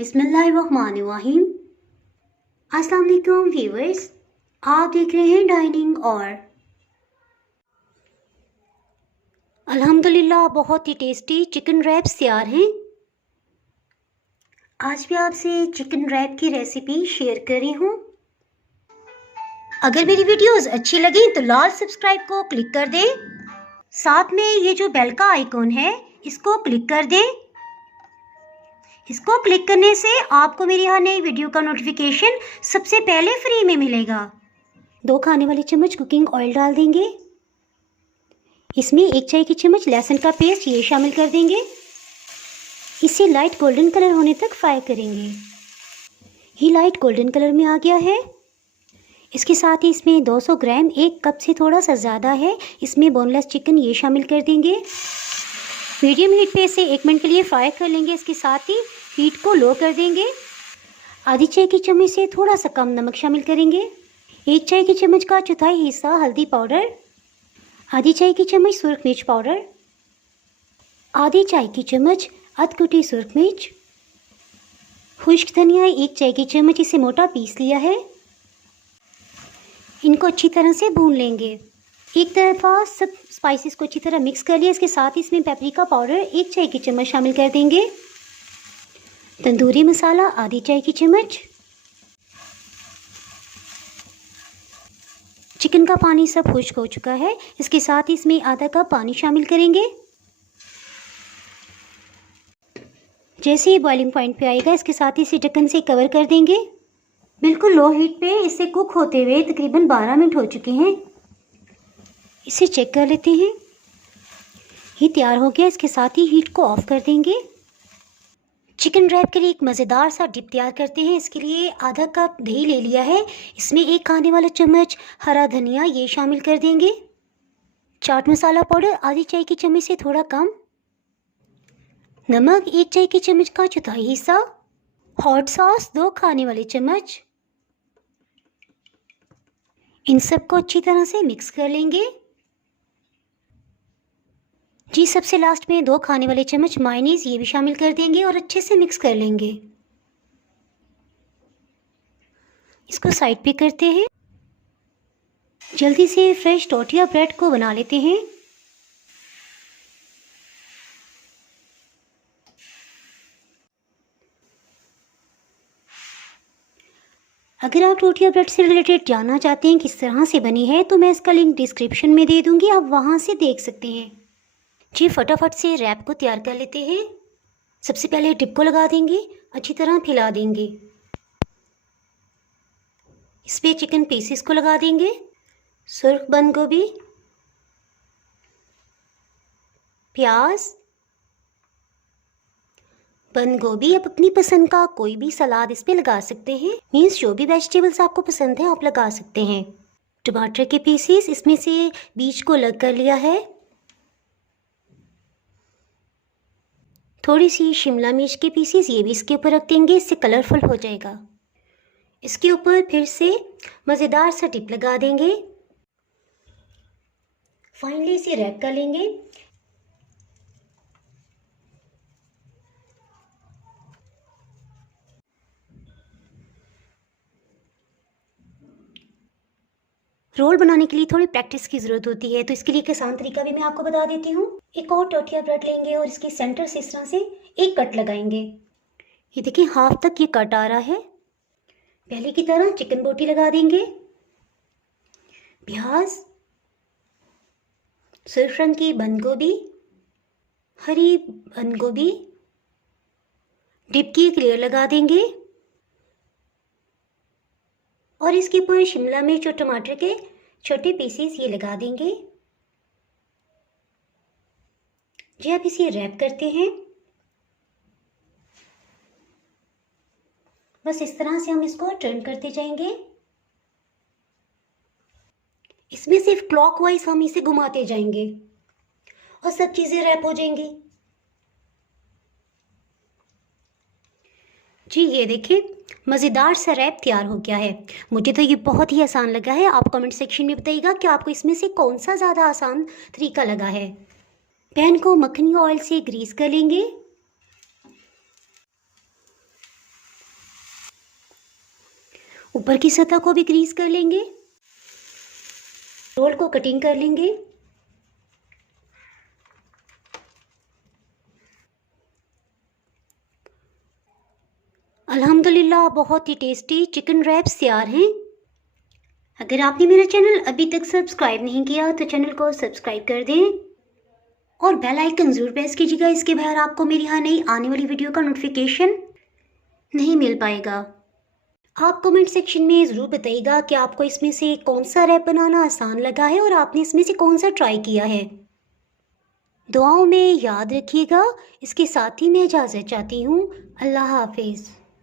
बिस्मिल्लाहिर्रहमानिर्रहीम। अस्सलाम वालेकुम व्यूअर्स, आप देख रहे हैं डाइनिंग और अल्हम्दुलिल्लाह बहुत ही टेस्टी चिकन रैप्स तैयार हैं। आज भी आपसे चिकन रैप की रेसिपी शेयर कर रही हूँ। अगर मेरी वीडियोस अच्छी लगी तो लाल सब्सक्राइब को क्लिक कर दें। साथ में ये जो बेल का आइकॉन है इसको क्लिक कर दें। इसको क्लिक करने से आपको मेरी हर नई वीडियो का नोटिफिकेशन सबसे पहले फ्री में मिलेगा। 2 खाने वाले चम्मच कुकिंग ऑयल डाल देंगे। इसमें 1 चाय की चम्मच लहसुन का पेस्ट ये शामिल कर देंगे। इसे लाइट गोल्डन कलर होने तक फ्राई करेंगे। ये लाइट गोल्डन कलर में आ गया है। इसके साथ ही इसमें 200 ग्राम 1 कप से थोड़ा सा ज़्यादा है, इसमें बोनलेस चिकन ये शामिल कर देंगे। मीडियम हीट पे इसे 1 मिनट के लिए फ्राई कर लेंगे। इसके साथ ही हीट को लो कर देंगे। आधी चाय की चम्मच से थोड़ा सा कम नमक शामिल करेंगे। 1 चाय की चम्मच का चौथाई हिस्सा हल्दी पाउडर, आधी चाय की चम्मच सुर्ख मिर्च पाउडर, आधी चाय की चम्मच अधकुटी सुर्ख मिर्च, खुश्क धनिया 1 चाय की चम्मच इसे मोटा पीस लिया है। इनको अच्छी तरह से भून लेंगे। एक तरफा सब स्पाइसेस को अच्छी तरह मिक्स कर लिया। इसके साथ ही इसमें पेपरिका पाउडर 1 चाय की चम्मच शामिल कर देंगे। तंदूरी मसाला आधी चाय की चम्मच, चिकन का पानी सब खुश्क हो चुका है। इसके साथ ही इसमें आधा कप पानी शामिल करेंगे। जैसे ही बॉइलिंग पॉइंट पे आएगा इसके साथ ही इसे ढक्कन से कवर कर देंगे। बिल्कुल लो हीट पे इसे कुक होते हुए तकरीबन 12 मिनट हो चुके हैं। इसे चेक कर लेते हैं। ये तैयार हो गया। इसके साथ ही हीट को ऑफ कर देंगे। चिकन रैप के लिए एक मज़ेदार सा डिप तैयार करते हैं। इसके लिए आधा कप दही ले लिया है। इसमें 1 खाने वाला चम्मच हरा धनिया ये शामिल कर देंगे। चाट मसाला पाउडर आधी चाय की चम्मच से थोड़ा कम, नमक 1 चाय की चम्मच का चौथाई हिस्सा, हॉट सॉस 2 खाने वाले चम्मच। इन सबको अच्छी तरह से मिक्स कर लेंगे। जी सबसे लास्ट में 2 खाने वाले चम्मच मायोनीज़ ये भी शामिल कर देंगे और अच्छे से मिक्स कर लेंगे। इसको साइड पे करते हैं। जल्दी से फ्रेश टोटिया ब्रेड को बना लेते हैं। अगर आप टोटिया ब्रेड से रिलेटेड जानना चाहते हैं किस तरह से बनी है तो मैं इसका लिंक डिस्क्रिप्शन में दे दूंगी, आप वहां से देख सकते हैं। जी फटाफट से रैप को तैयार कर लेते हैं। सबसे पहले डिप को लगा देंगे, अच्छी तरह फैला देंगे। इस पे चिकन पीसेस को लगा देंगे। सुर्ख बंद गोभी, प्याज, बंद गोभी, आप अपनी पसंद का कोई भी सलाद इस पे लगा सकते हैं। मीन्स जो भी वेजिटेबल्स आपको पसंद है आप लगा सकते हैं। टमाटर के पीसेस, इसमें से बीज को अलग कर लिया है। थोड़ी सी शिमला मिर्च के पीसेस ये भी इसके ऊपर रख देंगे, इससे कलरफुल हो जाएगा। इसके ऊपर फिर से मज़ेदार सा टिप लगा देंगे। फाइनली इसे रैप कर लेंगे। रोल बनाने के लिए थोड़ी प्रैक्टिस की ज़रूरत होती है, तो इसके लिए एक आसान तरीका भी मैं आपको बता देती हूँ। एक और टोटिया ब्रेड लेंगे और इसके सेंटर से इस तरह से एक कट लगाएंगे। ये देखिए हाफ तक ये कट आ रहा है। पहले की तरह चिकन बोटी लगा देंगे। प्याज, सुर्ख रंग की बंद गोभी, हरी बंद गोभी, डिप की एक लेयर लगा देंगे और इसके ऊपर शिमला मिर्च और टमाटर के छोटे पीसेस ये लगा देंगे। जी अब इसे रैप करते हैं। बस इस तरह से हम इसको टर्न करते जाएंगे। इसमें सिर्फ क्लॉकवाइज हम इसे घुमाते जाएंगे और सब चीज़ें रैप हो जाएंगी। जी ये देखिए मज़ेदार सा रैप तैयार हो गया है। मुझे तो ये बहुत ही आसान लगा है। आप कमेंट सेक्शन में बताइएगा कि आपको इसमें से कौन सा ज़्यादा आसान तरीका लगा है। पैन को मक्खनी ऑयल से ग्रीस कर लेंगे। ऊपर की सतह को भी ग्रीस कर लेंगे। रोल को कटिंग कर लेंगे। अल्हम्दुलिल्लाह बहुत ही टेस्टी चिकन रैप्स तैयार हैं। अगर आपने मेरा चैनल अभी तक सब्सक्राइब नहीं किया तो चैनल को सब्सक्राइब कर दें और बेल आइकन ज़रूर प्रेस कीजिएगा। इसके बगैर आपको मेरी यहाँ नई आने वाली वीडियो का नोटिफिकेशन नहीं मिल पाएगा। आप कमेंट सेक्शन में ज़रूर बताइएगा कि आपको इसमें से कौन सा रैप बनाना आसान लगा है और आपने इसमें से कौन सा ट्राई किया है। दुआओं में याद रखिएगा। इसके साथ ही मैं इजाज़त चाहती हूँ। अल्लाह हाफिज़।